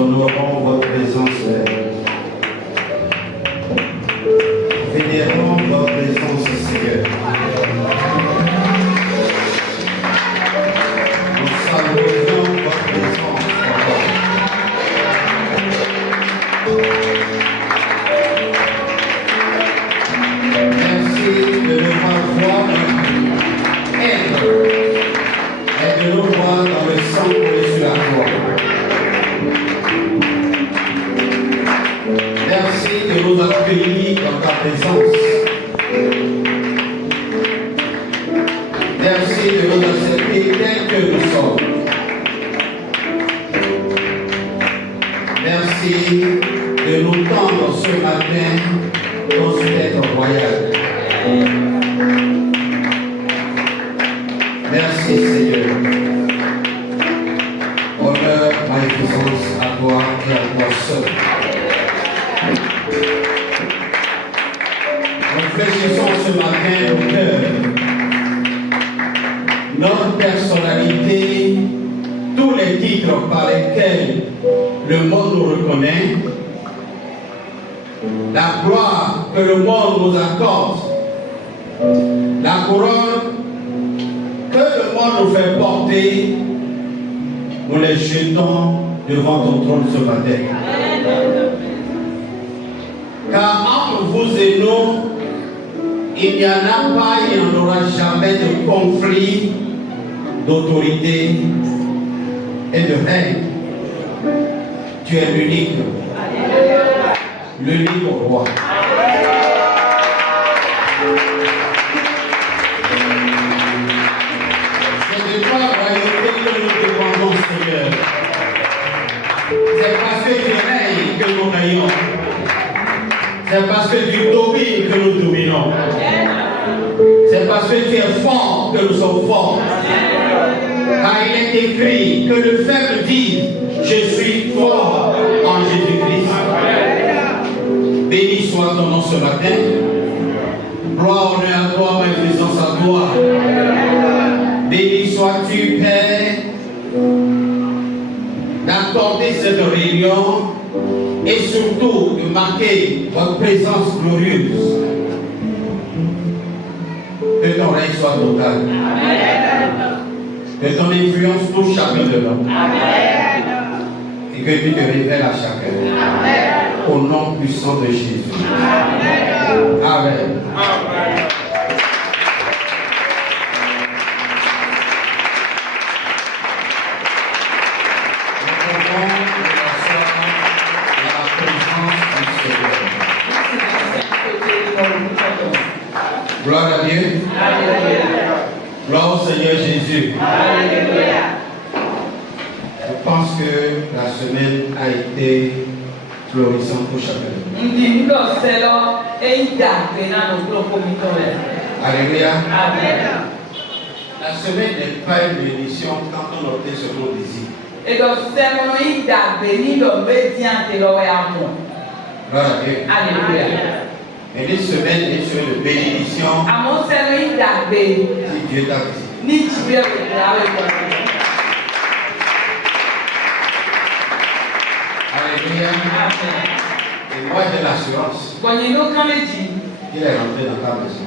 honorons votre présence. Vénérons votre présence, Seigneur. Nous saluons votre présence, Papa. Merci de nous voir être et de nous voir dans le sang coulé sur la croix. Merci de nous accueillir dans ta présence. Merci de nous accepter tels que nous sommes. Merci de nous tendre ce matin dans cette être royale. Merci Seigneur. Honneur, magnificence à toi et à toi seul. Réfléchissons ce matin au cœur. Notre personnalité, tous les titres par lesquels le monde nous reconnaît, la gloire que le monde nous accorde, la couronne que le monde nous fait porter, nous les jetons devant ton trône ce matin. Car entre vous et nous, il n'y en a pas, il n'y en aura jamais de conflit d'autorité et de règne. Tu es l'unique roi. C'est de toi, royauté, que nous dépendons, Seigneur. C'est parce que tu règnes que nous règnons. C'est parce que tu domines que nous dominons. C'est parce que tu es fort que nous sommes forts. Car il est écrit que le faible dit, je suis fort en Jésus-Christ. Béni soit ton nom ce matin. Gloire, honneur à toi, magnificence à toi. Béni sois-tu, Père, d'accorder cette réunion et surtout de marquer votre présence glorieuse. Que ton règne soit total. Que ton influence touche chacun de nous. Et que tu te révèles à chacun. Au nom puissant de Jésus. Amen. Gloire à Dieu. Alléluia. Gloire au Seigneur Jésus. Alléluia. Je pense que la semaine a été florissante pour chacun. Alléluia. Amen. La semaine n'est pas une bénédiction quand on obtient ce qu'on désire. Gloire à Dieu. Alléluia. Mais une semaine est sur une bénédiction si Dieu t'a visité. Alléluia. Et moi j'ai l'assurance qu'il est rentré dans ta maison.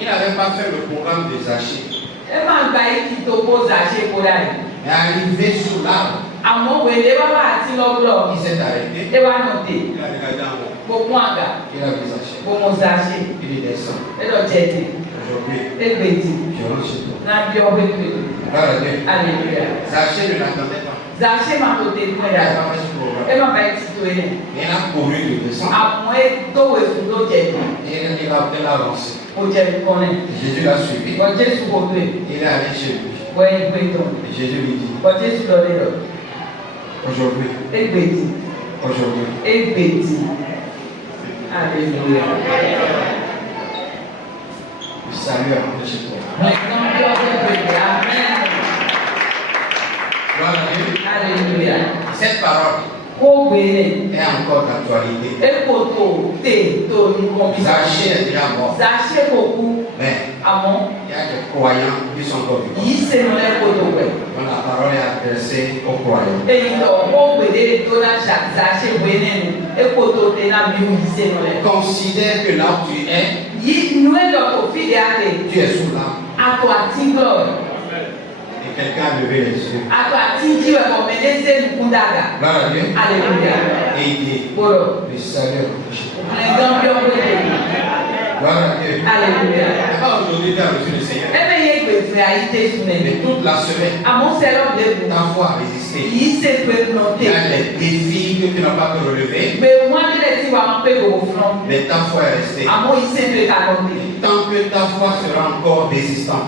Il n'avait pas fait le programme des Zachée. Mais arrivé sur l'arbre, il s'est arrêté. Il a regardé en haut. Il a vu Zachée. Il descend. Aujourd'hui, je rentre chez toi. Alléluia. Zachée ne l'attendait pas. Il n'a pas fait ce programme. Il a couru de descendre. Et il a avancé. Jésus l'a suivi. Il est allé chez lui. Et Jésus lui dit, aujourd'hui, alléluia. Le salut a rentré chez toi. Gloire à Dieu. Alléluia. Cette parole est encore d'actualité. Zachée est déjà mort. Mais il y a des croyants qui sont encore vivants. On a aux croyants. Considère que là où tu es, tu es sous l'arbre. Et quelqu'un a levé les yeux. Gloire à Dieu. Alléluia. Et il dit, le salut est approché. Gloire à Dieu. Alléluia. Aujourd'hui, tu as reçu le Seigneur. Mais toute la semaine, ta foi a résisté. Il y a des défis que tu n'as pas pu relever. Mais ta foi est restée. Tant que ta foi sera encore résistante,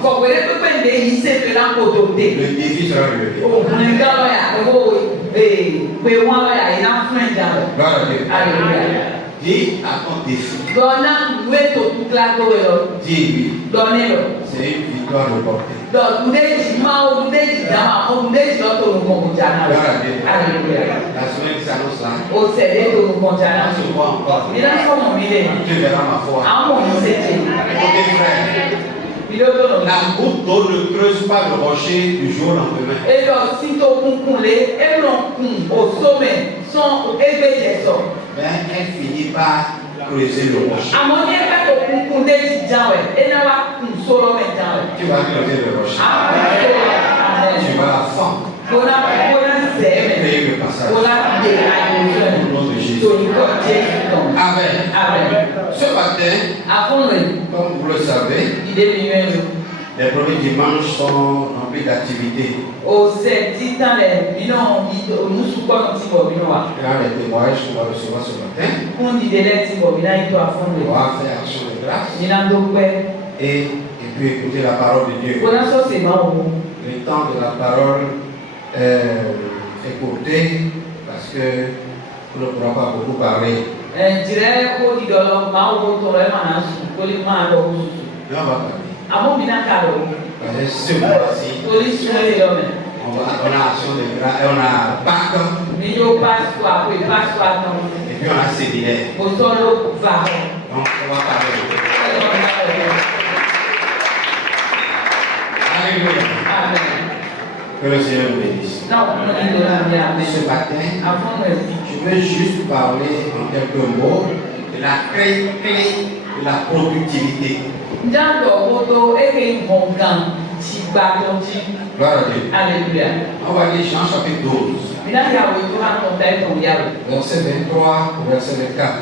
le défi sera relevé. Gloire à Dieu. Alléluia. Dis à ton défi. Dis oui. C'est une victoire reportée. Gloire à Dieu. La semaine qui s'annonce là, on se voit encore. Tu verras ma foi. Écoutez frère, la goutte d'eau ne creuse pas le rocher du jour au lendemain. Mais elle finit par creuser le rocher. Tu vas creuser le rocher. Tu vas la fendre. Créer le passage. Au nom de Jésus. Amen. Ce matin, comme vous le savez, les premiers dimanches sont remplis d'activités. Il y a les témoignages qu'on va recevoir ce matin. On va faire action de grâce. Et puis écouter la parole de Dieu. Le temps de la parole est courté parce que on ne pourra pas beaucoup parler. Mais on va parler. Ce mois-ci, on a action de grâce, on a Pâques, et puis on a séminaire. Donc on va parler. Alléluia. Que le Seigneur nous bénisse. Ce matin, je veux juste parler en quelques mots de la clé de la productivité. Gloire à Dieu. Alléluia. On va lire Jean chapitre 12. Verset 23 au verset 24.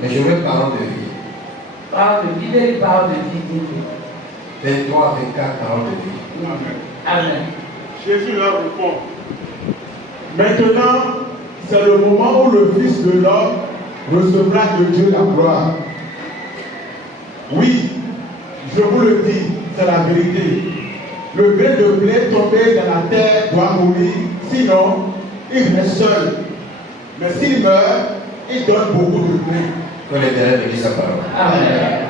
Mais je veux parler de vie. 23 à 24, parole de vie. Amen. Jésus leur répond. Maintenant, c'est le moment où le Fils de l'homme recevra de Dieu la gloire. Oui, je vous le dis, c'est la vérité. Le grain de blé tombé dans la terre doit mourir, sinon il reste seul. Mais s'il meurt, il donne beaucoup de blé. Que l'Éternel bénisse sa parole. Amen.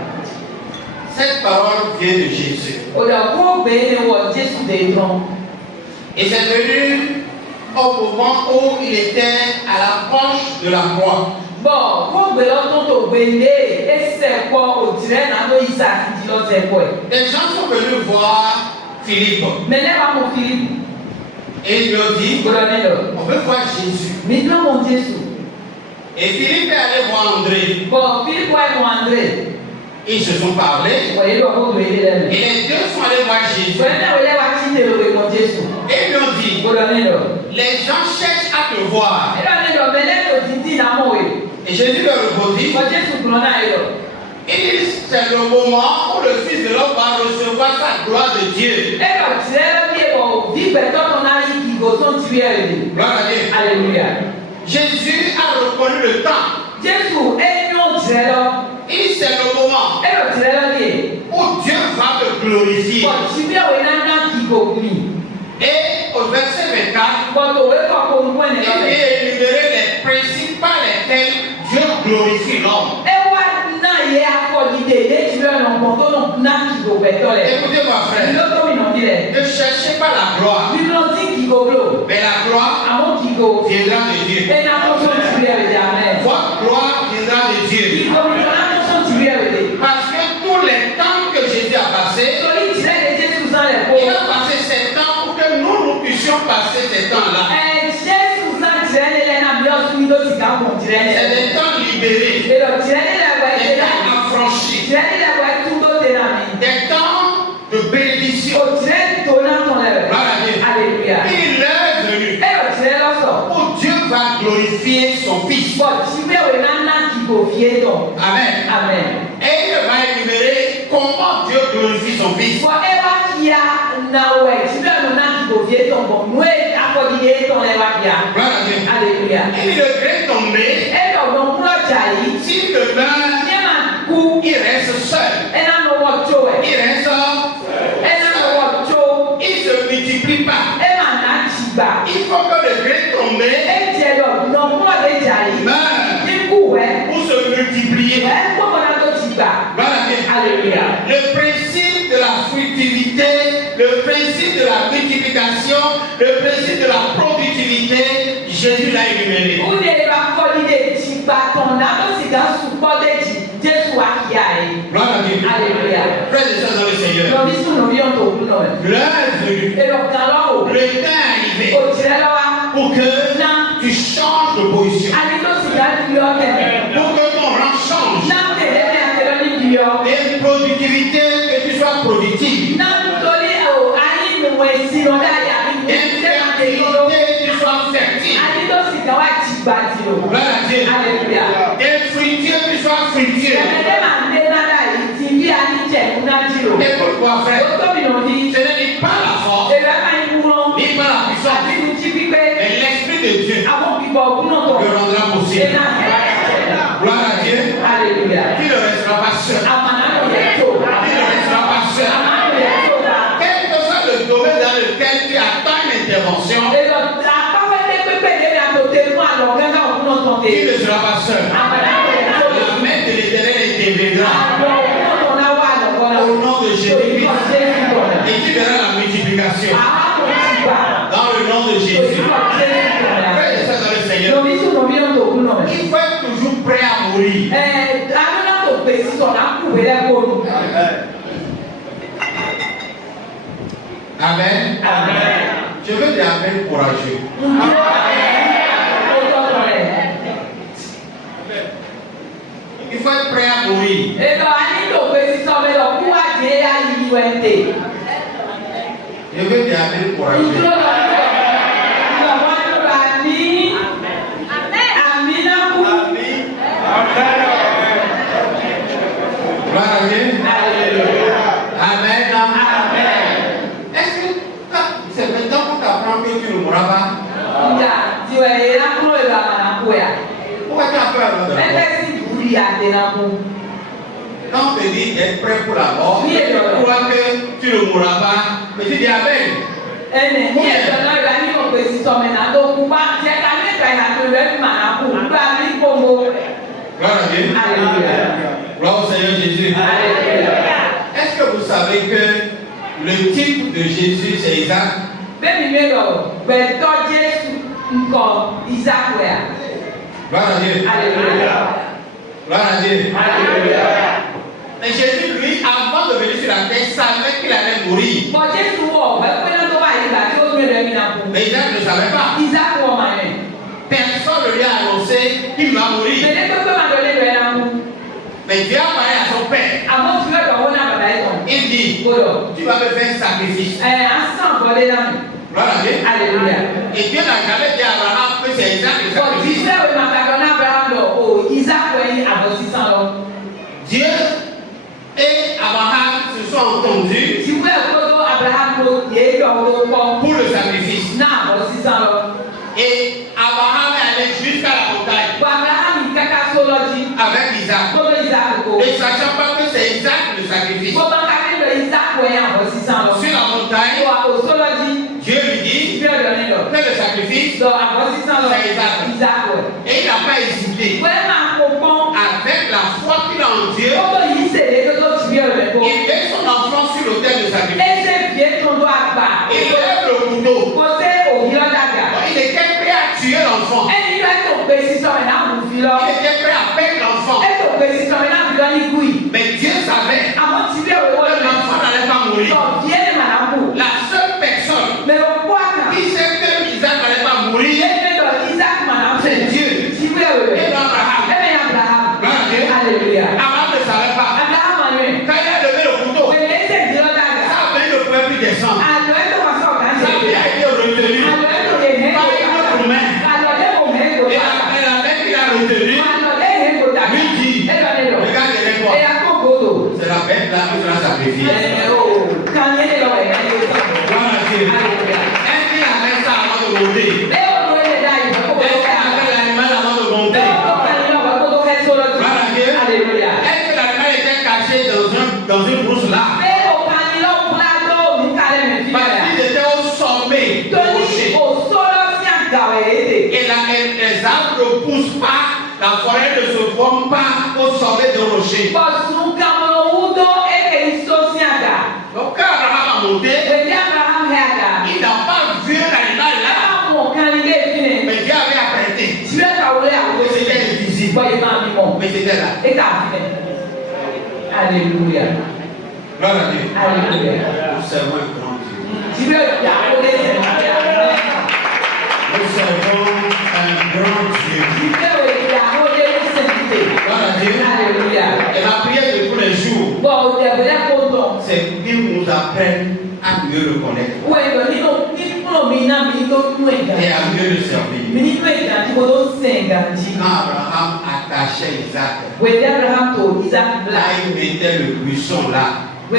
Cette parole vient de Jésus. Et c'est venu au moment où il était à l'approche de la croix. Les gens sont venus voir Philippe. Et ils lui ont dit, on veut voir Jésus. Et Philippe est allé voir André. Ils se sont parlé. Et les deux sont allés voir Jésus. Et ils lui ont dit, les gens cherchent à te voir. Et Jésus leur répondit, c'est le moment où le Fils de l'homme va recevoir sa gloire de Dieu. Gloire à Dieu. Alléluia. Jésus a reconnu le temps. Et c'est le moment où Dieu va te glorifier. Et au verset 24, il vient énumérer les principes par lesquels Dieu glorifie l'homme. Écoutez-moi, frère, ne cherchez pas la gloire, mais la gloire viendra de Dieu. Votre gloire viendra de Dieu. Parce que tous les temps que Jésus a passé, il a passé 7 ans pour que nous puissions ont passé ces temps-là. C'est des temps libérés. Des temps affranchis. Des temps de bénédiction. Alléluia. Il est venu où Dieu va glorifier son Fils. Amen. Amen. Et il va énumérer comment Dieu glorifie son Fils. Gloire à Dieu. Alléluia. Il devrait tomber. S'il demeure, il reste seul. Il reste seul. Il ne se multiplie pas. Il faut que le grain tombé meure pour se multiplier. Alléluia. Le principe de la fructivité, le principe de la multiplication, le principe de la productivité, Jésus l'a énuméré. Gloire à Dieu. Alléluia. Frères et sœurs dans le Seigneur. L'heure est venue. Le temps est arrivé pour que tu changes de position. Pour que ton rang change. Et productivité, que tu sois productif. Et fertilité, que tu sois fertile. Gloire à Dieu. Alléluia. Et fructueux, que tu sois fructueux. Et pourquoi, frère? Ce n'est pas la force, ni pas la puissance, mais l'Esprit de Dieu le rendra possible. Gloire à Dieu. Alléluia. Qui ne restera pas seul. Qui ne restera pas seul. Quel que soit le domaine dans lequel tu attends une intervention, qui ne sera pas seul. La main de l'Éternel interviendra au nom de Jésus-Christ. Et tu verras la multiplication dans le nom de Jésus. Frère et sœurs dans le Seigneur, il faut être toujours prêt à mourir. Amen. Je veux des amens courageux. Il faut être prêt à mourir. Je veux des amens courageux. Gloire à Dieu. Amen. Est-ce que c'est maintenant qu'on t'apprend que tu ne mourras pas? Pourquoi tu as peur alors de la mort? Quand on te dit d'être prêt pour la mort, tu crois que tu ne mourras pas, mais tu dis Amen. Gloire à Dieu. Gloire au Seigneur Jésus. Est-ce que vous savez que le type de Jésus c'est Isaac? Gloire à Dieu. Gloire à Dieu. Mais Jésus, lui, avant de venir sur la terre, savait qu'il allait mourir. Mais Isaac ne savait pas. Personne ne lui a annoncé qu'il va mourir. Mais Dieu a parlé à son père. Il dit, tu vas me faire un sacrifice. Gloire à Dieu. Alléluia. Et Dieu n'a jamais dit à Abraham que c'est Isaac le sacrifice. Dieu et Abraham se sont entendus pour le sacrifice. Et Abraham est allé jusqu'à la montagne avec Isaac. Et sachant pas que c'est Isaac le sacrifice. Sur la montagne, Dieu lui dit que le sacrifice c'est Isaac. Et il n'a pas hésité. Avec la foi qu'il a en Dieu, il met son enfant sur l'autel de sacrifice. Il lève le couteau. Il était prêt à tuer l'enfant. Il était prêt à perdre l'enfant. Mais Dieu savait que l'enfant n'allait pas mourir. La seule personne qui sait sa bête là, il sera sacrifié. Quand il est là, il est là. Gloire à Dieu. Est-ce qu'il avait ça avant de monter? Est-ce qu'il avait l'animal avant de monter? Gloire à Dieu. Est-ce que l'animal était caché dans une brousse là? Parce qu'il était au sommet du rocher. Et les arbres ne poussent pas, la forêt ne se forme pas au sommet du rocher. Donc quand Abraham a monté, il n'a pas vu l'animal là, mais Dieu avait apprêté. C'était invisible, mais c'était là. Alléluia. Gloire à Dieu. Alléluia. Nous servons un grand Dieu. Nous servons un grand Dieu. Gloire à Dieu. Alléluia. Et ma prière de tous les jours, c'est qu'il nous apprenne à mieux le connaître et à mieux le servir. Quand Abraham attachait Isaac, là il mettait le buisson là. Quand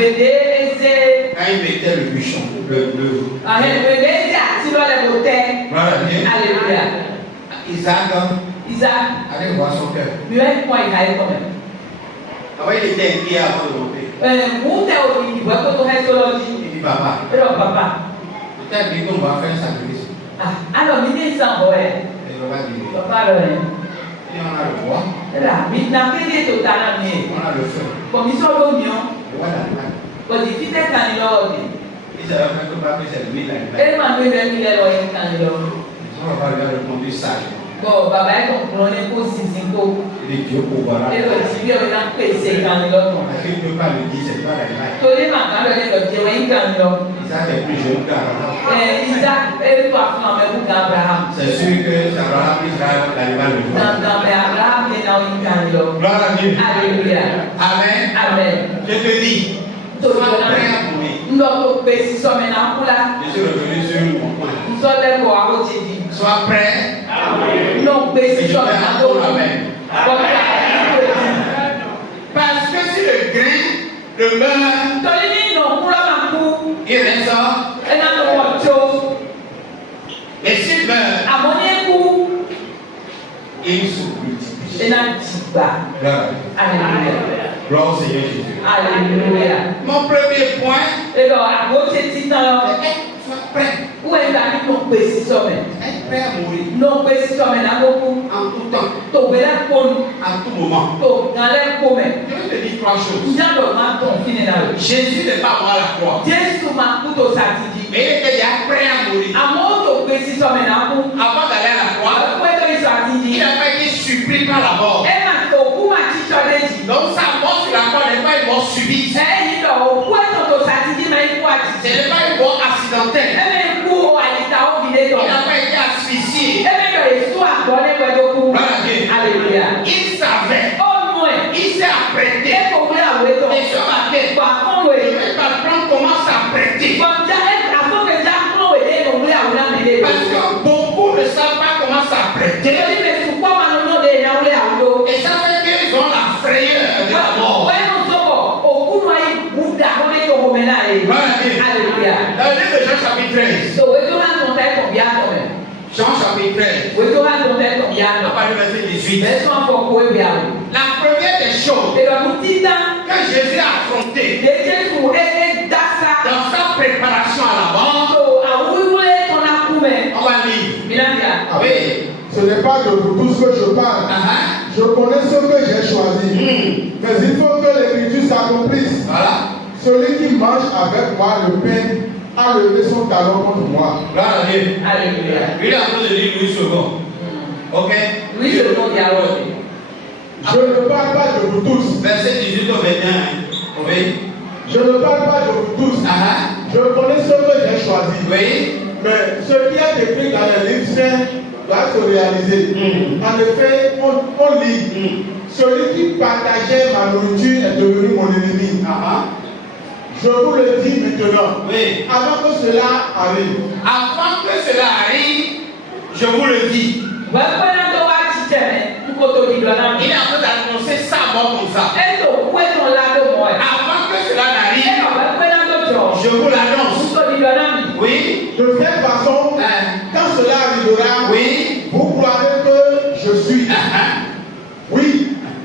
il mettait le buisson, le voilà bien. Alléluia. Isaac allait voir son cœur. Avant il était inquiet avant de monter. Il dit papa, peut-être qu'on va faire un sacrifice. Alors, il est sans Et papa dit, papa, et on a le bois, on a le feu. comme ils sont Et voilà l'animal. Il savait même que papa c'est lui l'animal. Son papa lui a répondu sagement. Il dit Dieu pour voir. Parce qu'il ne peut pas le dire, c'est pas l'animal. Isaac est plus jeune qu'Abraham. C'est sûr que Abraham sera l'animal le jour. Gloire à Dieu. Alléluia. Amen. Amen. Je te dis, sois prêt à mourir. Je suis revenu sur mon point. Sois prêt. Et je vais encore la même. Parce que si le grain demeure, il ressort. Et s'il meurt, il se multiplie. Gloire au Seigneur Jésus. Alléluia. Mon premier point, sois prêt. Être prêt à mourir en tout temps, en tout moment. Je vais te dire trois choses. Jésus n'est pas mort à la croix, mais il était déjà prêt à mourir. Avant d'aller à la croix, il n'a pas été surpris par la mort. Donc sa mort sur la croix n'est pas une mort subite. Ce n'est pas une mort accidentelle. Il n'a pas été asphyxié. Alléluia. Il savait. Il s'est apprêté. Et ce matin, je vais t'apprendre comment s'apprêter. Parce que beaucoup ne savent pas comment s'apprêter. Et ça fait qu'ils ont la frayeur de la mort. Alléluia. Dans le livre de Jean chapitre 13. Jean chapitre 13. À partir du verset 18. La première des choses que Jésus a affrontées dans sa préparation à la mort, on va lire. Oui. Ce n'est pas de vous tous que je parle. Je connais ce que j'ai choisi. Mais il faut que l'écriture s'accomplisse. Voilà. Celui qui mange avec moi le pain a levé son talon contre moi. Gloire à Dieu. Alléluia. Il est en train de lire Louis II. Ok? Louis II dialogue. Je ne parle pas de vous tous. Verset 18 au 21. Oui. Je ne parle pas de vous tous. Je connais ce que j'ai choisi. Oui. Mais ce qui est écrit dans les livres saints doit se réaliser. En effet, on lit. Celui qui partageait ma nourriture est devenu mon ennemi. Je vous le dis maintenant. Oui. Avant que cela arrive. Avant que cela arrive, je vous le dis. Il est en train d'annoncer sa mort comme ça. Avant Je vous l'annonce. Oui. De cette façon, quand cela arrivera, Oui. vous croirez que je suis. Oui,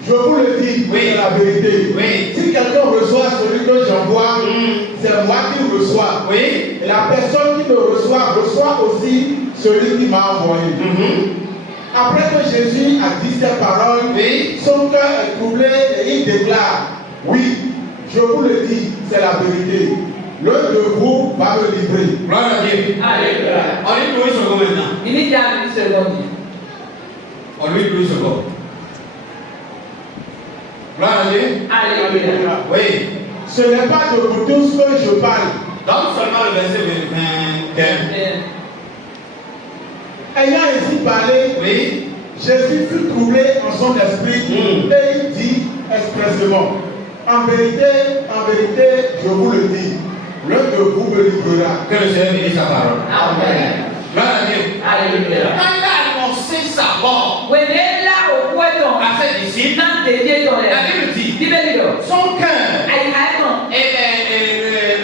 je vous le dis, Oui. c'est la vérité. Oui. Si quelqu'un reçoit celui que j'envoie, c'est moi qui reçois. Oui. Et la personne qui me reçoit aussi celui qui m'a envoyé. Après que Jésus a dit ces paroles, Oui. son cœur est troublé et il déclare, oui, je vous le dis, c'est la vérité. L'un de vous va me livrer. Gloire à Dieu. Alléluia. On lui louer ce mot maintenant. Il dit à lui seconde. On lui louer ce mot. Gloire à Dieu. Alléluia. Oui. Ce n'est pas de vous tous que je parle. Donc seulement le verset 21. Ayant ainsi parlé, Oui. Jésus fut troublé en son esprit et il dit expressément, en vérité, je vous le dis, l'un de vous me livrera. Que le Seigneur bénisse sa parole. Amen. Gloire à Dieu. Alléluia. Quand il a annoncé sa mort à ses disciples, la Bible dit, son cœur, et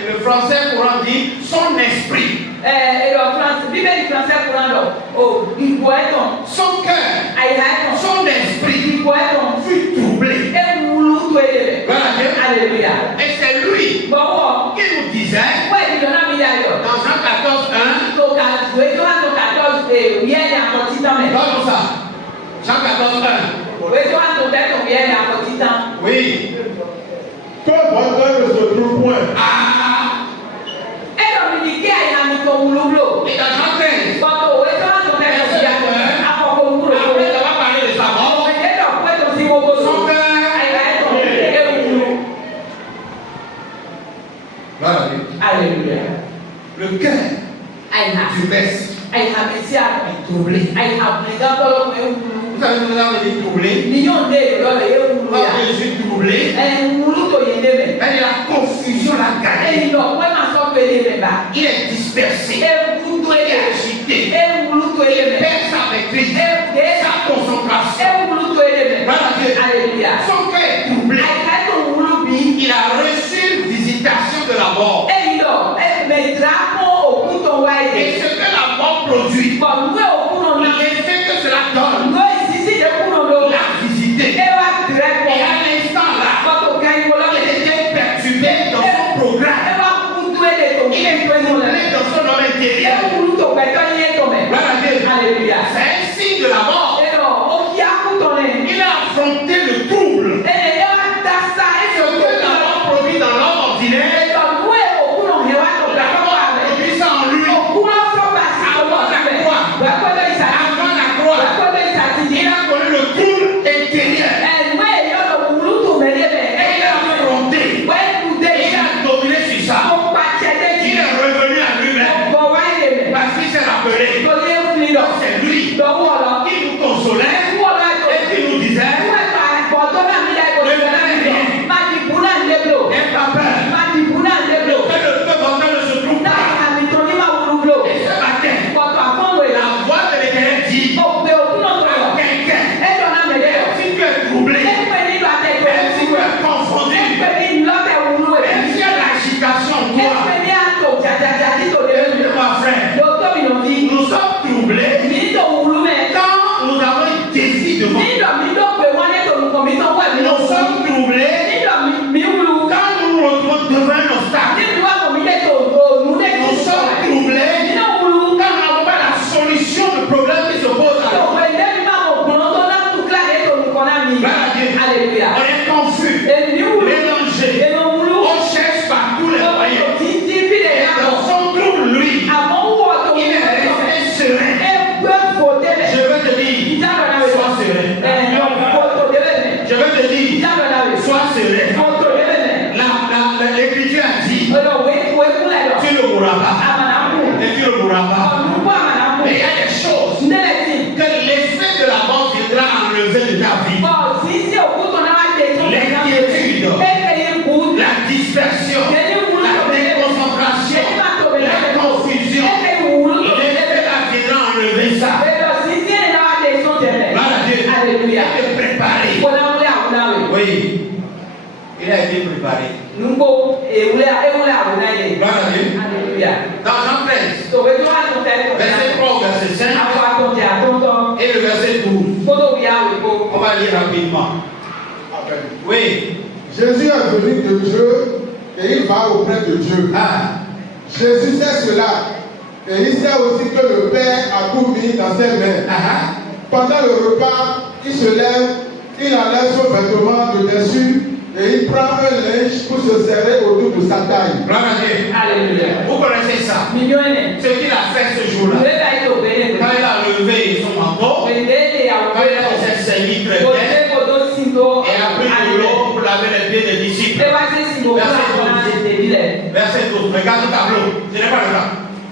le français courant dit, son esprit, son cœur, son esprit fut troublé. Gloire à Dieu. Alléluia. Et c'est lui Bon, qui nous disait, dans Jean 14, 1, donne ça. Jean 14, 1. Oui. Que votre cœur ne se trouve point. Ah. Et dans Jean 13, après avoir parlé de sa mort, son cœur. Gloire à Dieu. Alléluia. Le cœur du Messie est troublé. Vous savez ce que ça veut dire troublé? Quand je suis troublé, et la confusion l'a gagné. Il est dispersé. Il est agité. Il perd sa maîtrise, sa concentration. Voilà Dieu. Son cœur est troublé. Il a reçu une visitation de la mort. Et ce que la mort produit, l'effet que cela donne, l'a visité. Et à l'instant là, il était perturbé dans son programme. Il est troublé dans son homme intérieur. Voilà Dieu. C'est un signe de la mort. Il a affronté le trouble. Ce que la mort produit dans l'homme ordinaire, la mort produit ça en lui. Avant la croix, il a connu le trouble intérieur. Et il a affronté. Il a dominé sur ça. Il est revenu à lui-même. Parce qu'il s'est rappelé. C'est lui qui nous consolait et qui nous disait, n'aie pas peur. Que le peuple ne se trouve pas. Et ce matin, la voix de l'Éternel dit, quelqu'un, si tu es troublé, même si tu es confondu, même s'il y a l'agitation en toi, ma frère, nous sommes troublés quand nous avons une désir devant. Nous sommes troublés quand nous nous retrouvons devant un obstacle. Nous sommes troublés quand nous n'avons pas la solution du problème qui se pose à nous. Alléluia. On est confus, mélangé. On cherche partout les moyens. Et dans son trouble, lui, il est resté serein. Je veux te dire, sois serein. Je veux te dire, sois serein. L'Écriture a dit, tu ne mourras pas. Et tu ne mourras pas. Mais il y a des choses que l'effet de la mort viendra enlever de ta vie. L'inquiétude, la dispersion, la déconcentration, la confusion. L'effet là viendra enlever ça. Alléluia. Il est préparé. Oui. Il a été préparé. Gloire à rapidement. Amen. Oui. Jésus est venu de Dieu et il va auprès de Dieu. Ah. Jésus sait cela et il sait aussi que le Père a tout mis dans ses mains. Ah. Pendant le repas, il se lève, il enlève son vêtement de dessus et il prend un linge pour se serrer autour de sa taille. Gloire à Dieu. Alléluia. Vous connaissez ça. Milione. Ce qu'il a fait ce jour-là. Weka ito bene. Quand il a levé son manteau, Wendele ya quand il a s'est saigné très bien, Wote kodo sindo. et a pris de l'eau pour laver les pieds des disciples. Ewa se sindo kula kona de debile. Verset 12. Regarde le tableau. Ce n'est pas le cas.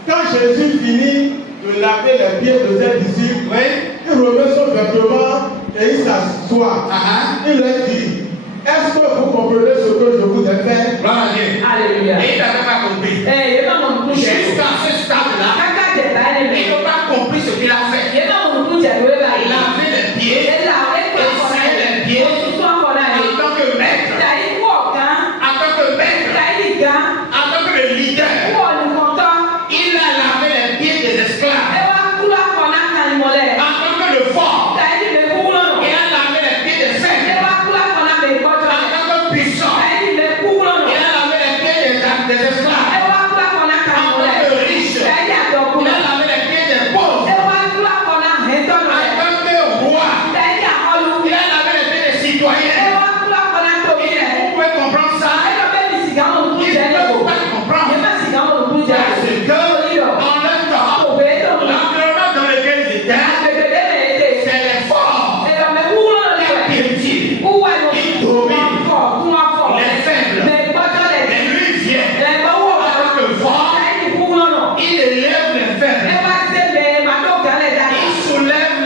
Quand Jésus finit de laver les pieds de ses disciples, Oui. il remet son vêtement et il s'assoit. Ah. Il leur dit, est-ce que vous comprenez ce que je vous ai fait? Gloire à Dieu. Alléluia. Et il n'avait pas compris. Yema mon kunje. Jusqu'à ce stade-là, Kaka jeta ene il me. n'a pas compris ce qu'il a fait. Yema mon kunje weba Il ila. a lavé les pieds Ela ekwa kona les pieds osusu akona en ye. tant que maître, Ta iku ọ̀gá. en tant que maître, Ta ìgá. en tant que le leader. Kú olùkọ́tọ́. Il a lavé les pieds des esclaves. Ewa kúlọ̀ akọ̀nà kanimọ̀lẹ̀. En tant que le fort, Ta ìdí me kú lọ́nà. il a lavé les pieds des faibles. Ewa kúlọ̀ akọ̀nà me kọ́tọ́. En tant que puissant, Ta ìdí me kú il lọ́nà. a lavé les pieds des esclaves. Ewa kúlọ̀ akọ̀nà En tant kanimọ̀lẹ̀. que riche, Ta ìdí il àdọ̀kúnlẹ̀. a lavé les pieds des pauvres. Ewa kúlọ̀ akọ̀nà hẹ́tọ́nà. En tant que roi, Ta ìdí àkọlù. il a lavé les pieds des citoyens. Ewa kúlọ̀ akọ̀nà tóbi Et rẹ̀. vous pouvez comprendre ça. Ẹjọ́ bẹ́ẹ̀ ni sìgá mọ̀ nínú Il jẹ́ ne lẹ́kọ̀ọ́. peut pas comprendre. Yẹ́n bá sìgá mọ̀ nínú jẹ́ Parce que lẹ́kọ̀ọ́. dans le temps, Òwe tó ń lọ. l'environnement dans lequel ils étaient, Agbègbè bẹ́ẹ̀ lè dé. c'est les forts, Ẹjọ́ mẹ́ kú lọ́nà les lẹ́wẹ̀. petits, Kú wá lọ. Kún fọ̀, kún wá fọ̀. les faibles. Mẹ gbọ́dọ̀ lẹ̀. Et lui vient. Lẹ̀ gbọ́wọ́ En tant que fort, Láyé kú lọ́nà. il élève les Ẹ faibles. wá sé mẹ màdó gálẹ̀ dáadáa. Il soulève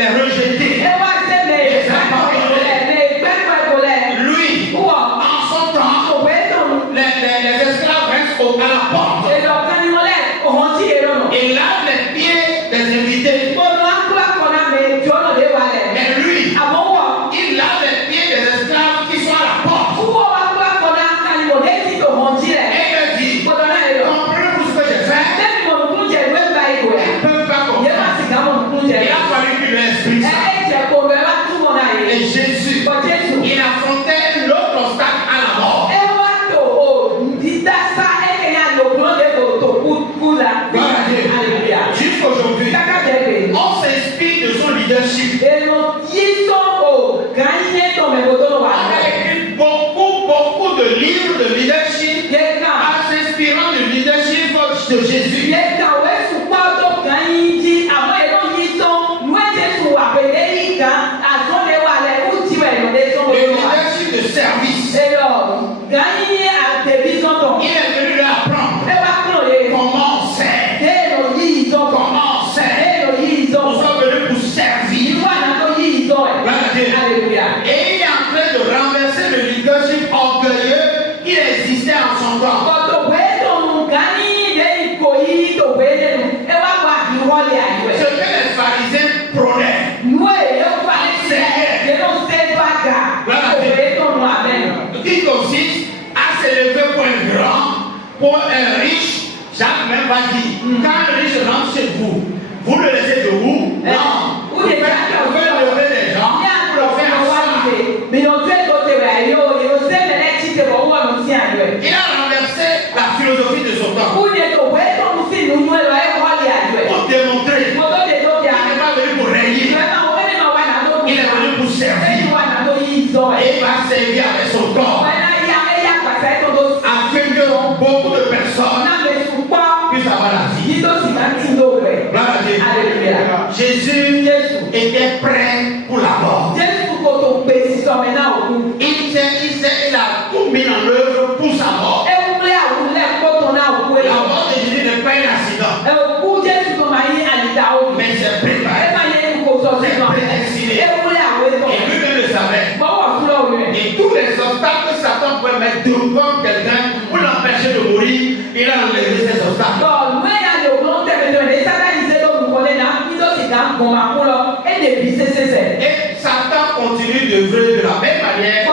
les rejetés. Ẹ wá sé mẹ ìgbẹ́kọ̀lẹ̀ mẹ ìgbẹ́kọ̀lẹ̀. Lui, Wọ̀ en son temps, òwe tó ń. les esclaves restent à la porte. Èdò kanimọ́lẹ̀ òhun tí èrò nù. Il lave les pieds des invités. Olú akúlá kọ̀nà mẹ jọ́nà lé wa lẹ̀. Mais lui, Àmọ́ wọ̀. il lave les pieds des esclaves qui sont à la porte. Wúwo akúlá kọ̀nà kanimọ̀ létí òhun tí rẹ̀. Et il me dit, Kọ̀dọ̀ náà èrò. comprenez-vous ce que j'ai fait? Lẹ́mi mọ̀ nùkún jẹ̀ ìwé gba ìgò Ils rẹ̀. ne peuvent pas Yẹ́ má comprendre. sìgá mọ̀ nùkún jẹ̀. Il a fallu qu'il lui explique ça. Ẹ jẹ́ kó bẹ́ẹ̀ bá túmọ̀ náà yẹ. Et Jésus, Kọ̀ Jésù. il affrontait l'autre obstacle à la mort. Ẹ wá tó o dídásá ẹ kẹ́yà lòkùnrin lè tó tó kú la. Gloire à Dieu. Alléluia. Jusqu'aujourd'hui, Kaka jẹ́ pé. on s'inspire de son leadership. Èlò yí sọ o gànyé tó mẹ́kò tó wà. On a écrit beaucoup de livres de leadership Yẹ ká. en s'inspirant du leadership de Jésus. Yẹ ká wẹ́ sùpá tó gànyé jí àmọ́ èlò yí sọ nuwé Jésù àpèlé yìí kan àtúndé wà lẹ̀ kú tiwẹ̀ lọ́dẹ tó Le wọ́n wà. leadership de service. Èlò gànyé àtẹ̀bí sọ̀tọ̀. Il est venu leur apprendre Ẹ wá kúrò lé. comment on sert. Èlò yìí sọ̀tọ̀. Comment on sert. Èlò yìí Nous sọ̀tọ̀. sommes venus pour servir. Ìlú ànátó yìí sọ ẹ̀. Gloire à Dieu. Alléluia. Et il est en train de renverser le leadership orgueilleux qui existait en son temps. Kọ̀tò wé tó ń gànyé lé ìkò yìí tó wé lẹ́nu. Ẹ wá wá ìwọlé àyùwẹ̀. Ce que les pharisiens prônaient, Nuwe yóò fa ẹsẹ̀ yẹn ó ṣe bàgà. Òwe tó ń wà bẹ́ẹ̀. qui consiste à s'élever pour un grand, pour un riche. Jacques même va dire, quand un riche rentre chez vous, vous le laissez debout. Non, vous faites lever les gens Ní pour le faire àgbọ̀fẹ́ wá asseoir. ìdè, mìíràn tó èkó tẹ̀wẹ̀ yóò yóò ṣe mẹ́lẹ́ tí tẹ̀wọ̀ wọ̀ ló sí àjọ ẹ̀. Il a renversé la philosophie de son temps Wúni ètò òwe tó ń sí ìlú nú ẹ̀rọ ẹ̀ wọ́lé àjọ ẹ̀. pour démontrer Mo tó de tó di qu'il àná. n'est pas venu pour régner, Ìfẹ́ máa wọ́n ní ma wá nà tó kù. il est venu pour Ẹni servir. wá nà tó yí ìzọ ẹ̀. Et il va servir avec son corps Wọ́n náà yá ẹ̀yà pàṣẹ tó tó sí. afin que beaucoup de personnes Náà lè sùn pọ́. puissent avoir la vie. Yí tó sì máa ń tì ló rẹ̀. Gloire à Dieu. Alléluia. Jésus était prêt pour la mort. Jésù kò tó pèsè sọ̀rọ̀ náà òkú. Il a tout mis en œuvre pour sa mort. Ewúrẹ́ àwùlẹ̀ kótó náà òkú ẹ̀. La mort de Jésus n'est pas un accident, Òkú Jésù tó máa yí àlìdá òkú. mais c'est Ẹ préparé. máa yẹ kó sọ sí náà. Ewúrẹ́ àwẹ̀ tó. Et lui-même le savait. Bọ́wọ̀ fúlọ̀ rẹ̀. Et tous les obstacles que Satan pouvait mettre devant quelqu'un pour l'empêcher de mourir, il a enlevé ces obstacles. Bọ́ọ̀lù ẹ̀yà lè òkú lọ́n tẹ̀lé lórí. Sátá yìí ṣe lóògùn kọ́lé náà. Nítorí sì dá gùn máa kú lọ. Ẹ lè bí sẹ́sẹ́sẹ́. Et Satan continue d'œuvrer de la même manière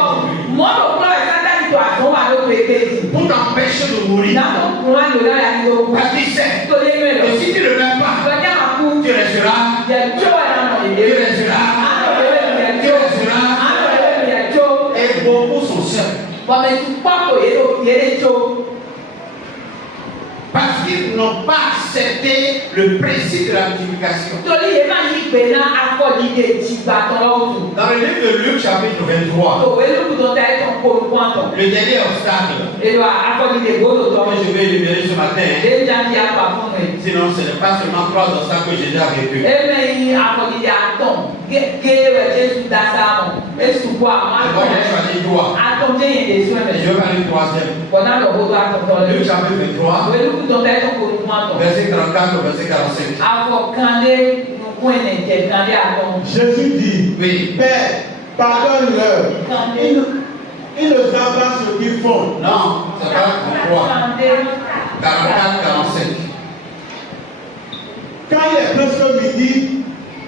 Mọ́tò kúrò ẹ̀ sátá yìí tó àtúnwà ló pé pé. pour t'empêcher de mourir. Nàtó kùn á lò lára ní o. Parce qu'il sait Tó lé mẹ́ lọ. que si tu ne l'aimes pas, Lọ́jà máa kú. tu resteras. Jẹ̀ tó ẹ̀ náà Tu ìdè. resteras. Á lọ bẹ̀rẹ̀ ìdè Tu tó. resteras. Parce qu'ils n'ont pas accepté le principe de la multiplication. Dans le livre de Luc chapitre 23, le dernier obstacle que je vais énumérer ce matin, sinon ce n'est pas seulement 3 obstacles que j'ai déjà vécu. Je vais choisir 3. Et je vais parler du 3e. Luc chapitre 23, verset 44 au verset 45. Jésus dit, Oui. Père, pardonne-leur. Ils ne savent pas ce qu'ils font. Non, c'est pas 33. 44, 45. Quand il est presque midi,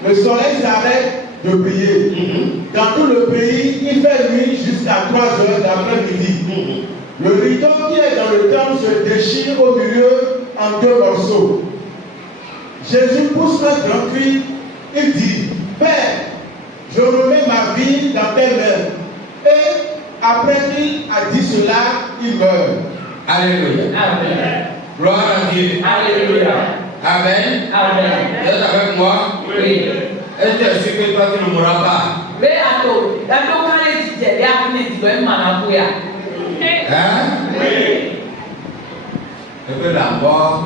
le soleil s'arrête de briller. Dans tout le pays, il fait nuit jusqu'à 3 heures d'après-midi. Le rideau qui est dans le temple se déchire au milieu en 2 morceaux. Jésus pousse un grand cri. Il dit, Père, je remets ma vie dans tes mains. Et après qu'il a dit cela, il meurt. Alléluia. Amen. Gloire à Dieu. Alléluia. Amen. Amen. Vous êtes avec moi? Oui. Est-ce que tu que toi tu ne mourras pas? Hein? C'est que la mort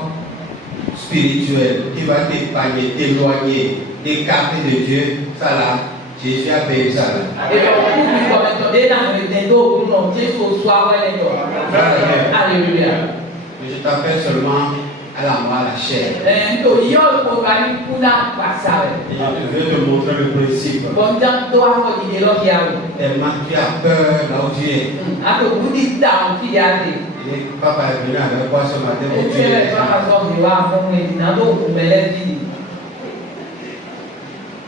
spirituelle qui va t'épargner, t'éloigner, t'écarter de Dieu, ça là, Jésus a payé ça là. Alléluia. Mais je t'appelle seulement à la mort, à la chair. Et je vais te montrer le principe. Tellement tu as peur là où tu es. Et papa est venu avec quoi ce matin pour tuer les gens.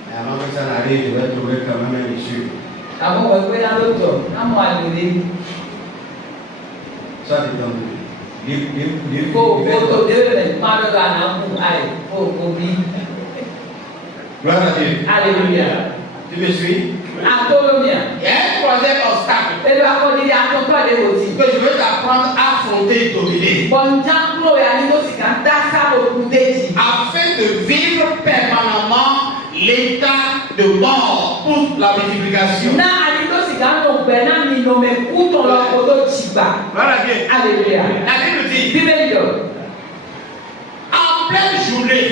Mais avant que ça n'arrive, je vais trouver quand même un issue. Ça dépend de lui. Gloire à Dieu. Alléluia. Tu me suis? Il y a un 3e obstacle que je veux t'apprendre à affronter et dominer. Afin de vivre permanemment l'état de mort pour la multiplication. Gloire à Dieu. Alléluia. La Bible dit, en pleine journée,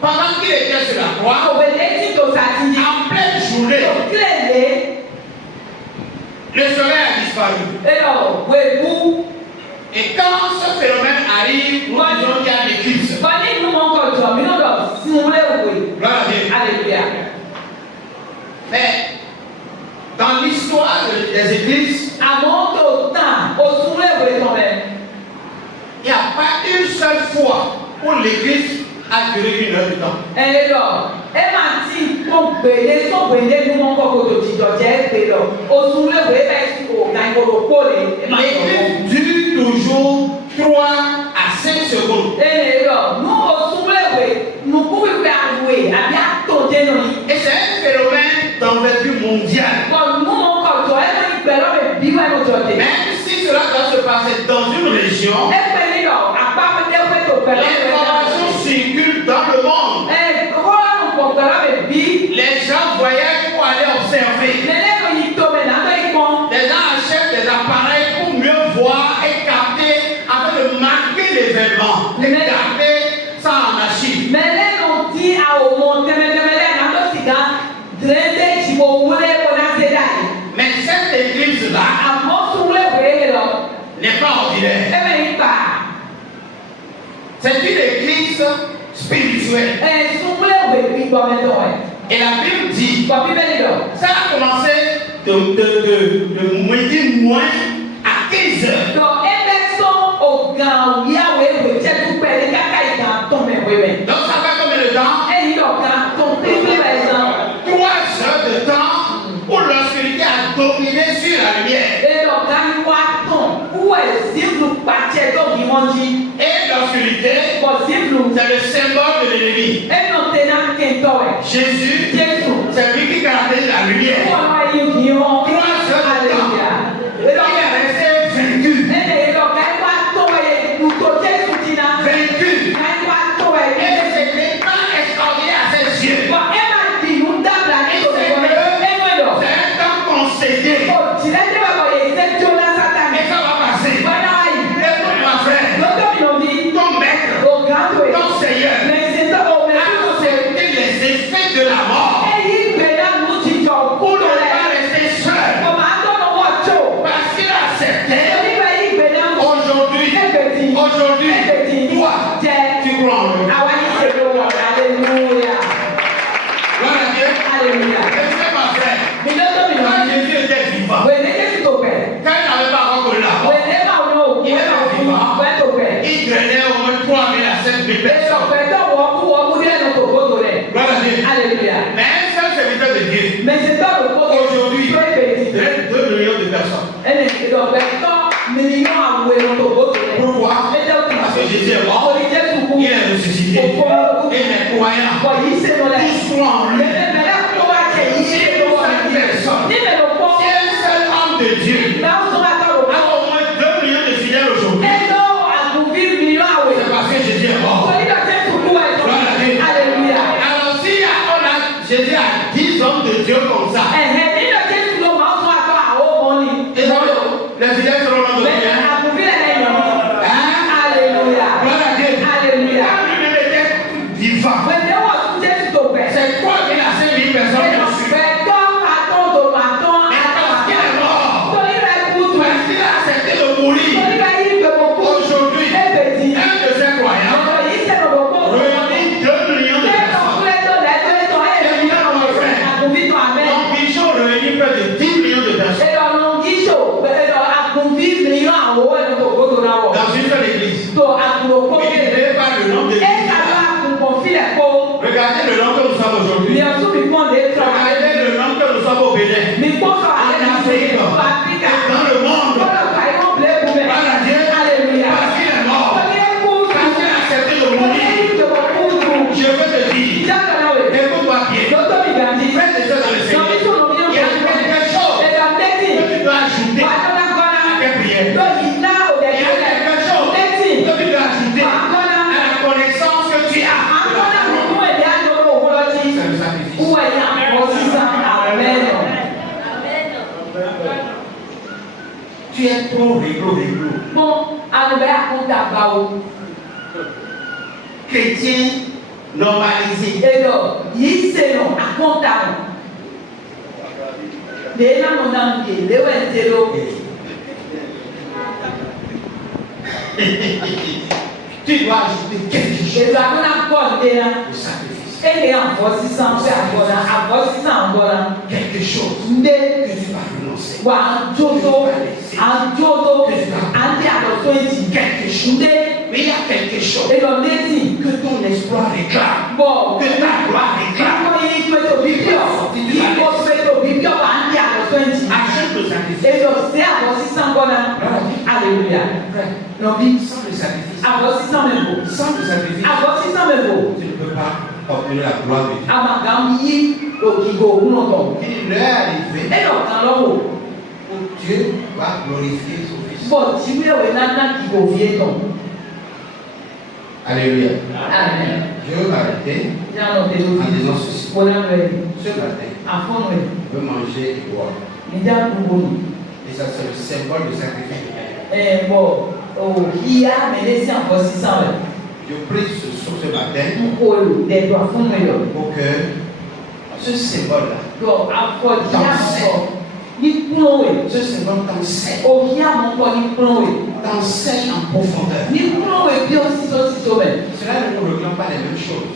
pendant qu'il était sur la croix, en pleine journée, le soleil a disparu. Et quand ce phénomène arrive, nous disons qu'il y a l'éclipse. Gloire à Dieu. Alléluia. Mais dans l'histoire des églises, il n'y a pas une seule fois où l'église a duré 1 heure de temps. L'église dure toujours 3 à 5 secondes. Et c'est un phénomène d'envergure mondiale. Même si cela doit se passer dans une région, l'information circule dans le monde. Les gens voyagent pour aller observer. Les gens achètent des appareils pour mieux voir et capter afin de marquer l'événement. Et garder ça en archive. Mais cette église-là n'est pas ordinaire. C'est une église spirituelle. Et la Bible dit, ça a commencé de midi moins à 15 heures. Donc ça fait combien de temps? 3 heures de temps où l'obscurité a dominé sur la lumière. Et l'obscurité, c'est le symbole de l'ennemi. Jésus, c'est lui qui caractérise la lumière. 3 heures de temps. 000 Et personnes. l'opérateur va dire notre poteau. Voilà, Dieu. Alléluia. Mais un seul serviteur de Dieu, Mais c'est dans le poteau. aujourd'hui, il y a 2 millions de personnes. Et l'opérateur million à louer notre poteau. Pourquoi? Parce que Jésus est mort, il est ressuscité. Et les croyants, tous croient en lui. Si un seul homme de Dieu a au moins 2 millions de fidèles aujourd'hui, c'est parce que Jésus est mort. Alors si Jésus a 10 hommes de Dieu comme ça, et donc, les fidèles seront là de combien? Gloire à Dieu. Quand lui-même était vivant, c'est quoi qu'il a 5 000 personnes qui ont suivi? Parce qu'il est mort, parce qu'il a accepté de mourir, aujourd'hui, un de ses croyants réunit 2 millions de personnes. Donc, Bichon réunit près de 10 millions de personnes dans une seule église. Il n'est pas le nom de l'église. Regardez le nom que nous sommes aujourd'hui. Regardez le nom que nous sommes au Bénin, en Afrique, et dans le monde. Voilà Dieu, parce qu'il est mort, parce qu'il a accepté de mourir. Je veux te dire, écoute-moi bien, frère et sœurs dans le Seigneur, il y a quelque chose que tu dois ajouter à tes prières. Il y a quelque chose que tu dois ajouter à la connaissance que tu as. C'est le sacrifice. Tu es trop réglo. Chrétien normalisé. Tu dois ajouter quelque chose au sacrifice. Quelque chose que tu vas renoncer. Quelque chose. Mais il y a quelque chose que ton espoir réclame, que ta gloire réclame. Achète le sacrifice. Alléluia. Sans le sacrifice, tu ne peux pas obtenir la gloire de Dieu. Il est arrivé où Dieu va glorifier son Fils. Alléluia. Je veux m'arrêter en disant ceci. Ce matin, je veux manger et boire. Et ça, c'est le symbole du sacrifice. Je prie sur ce matin pour que ce symbole-là, ce symbole t'enseigne en profondeur. Cela ne nous réclame pas les mêmes choses.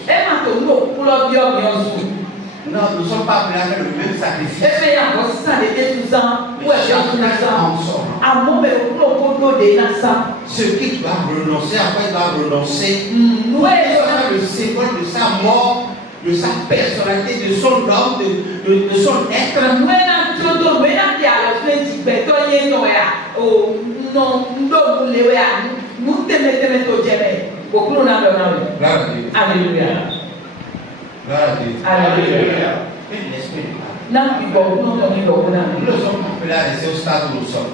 Non, nous ne sommes pas appelés à faire le même sacrifice. Mais chacun en sort. Ce qui doit renoncer, après il doit renoncer. C'est le symbole de sa mort, de sa personnalité, de son homme, de son être. Alléluia. Alléluia. Mais l'esprit de Dieu. Nous ne sommes pas appelés à rester au stade où nous sommes.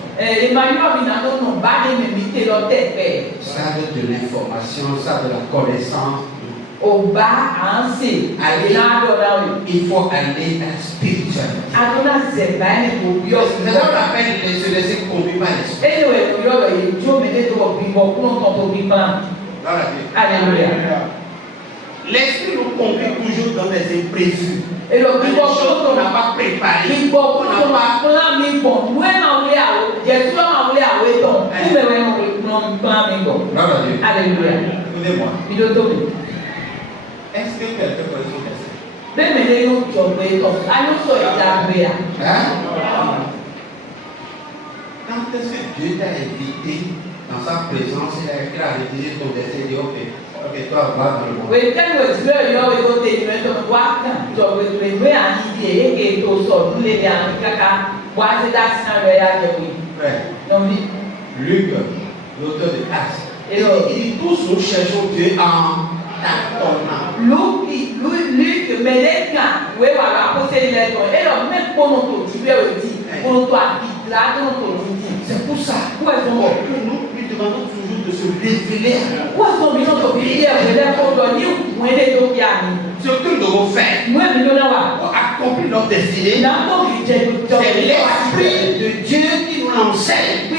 Stade de l'information, stade de la connaissance. Il faut aller à la spiritualité. C'est ça qu'on appelle se laisser conduire par l'esprit. Alléluia. L'esprit nous conduit toujours dans des imprévus. Et le choses qu'on n'a pas préparées. Alléluia. Écoutez-moi. Est-ce que quelqu'un peut se Quand est-ce que Dieu t'a invité dans sa présence, il a rédigé ton destin et dit ok, Ok, toi, va dans le monde. Oui, quand vous êtes là, vous êtes témoin de voir quand vous êtes à l'idée et que vous sortez, vous êtes à l'Afrique, vous êtes à l'Afrique. Donc, Luc, l'auteur de Actes, et il dit tous nous cherchons Dieu en tâtonnant. Luc, mais les gars, oui, voilà, posséder les dons. Et alors, même pour nous, tu veux dire, pour nous, toi, là, pour nous, C'est pour ça que nous lui demandons toujours de se révéler. Ce que nous devons faire pour accomplir notre destinée, c'est l'Esprit de Dieu qui nous l'enseigne.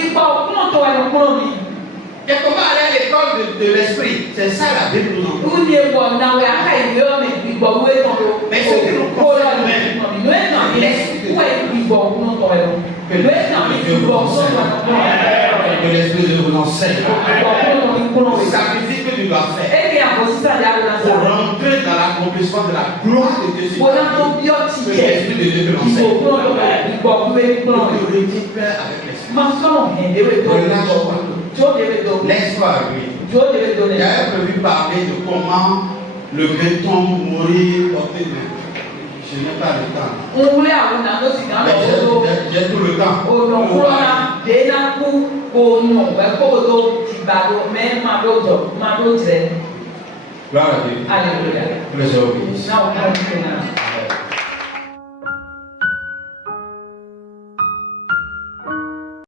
Et comment aller à l'école de l'Esprit? C'est ça la Bible nous enseigne. Mais ce que nous concerne même, l'Esprit de Dieu. Que l'Esprit de Dieu vous enseigne. Le sacrifice que tu dois faire pour rentrer dans l'accomplissement de la gloire de Dieu. Que l'Esprit de Dieu te l'enseigne. Tu récupères avec l'Esprit. Laisse-toi à lui. J'avais prévu parler de comment le béton mourir porté main. Je n'ai pas le temps. J'ai tout le temps. Gloire à Dieu. Alléluia. Que le Seigneur bénisse. Now,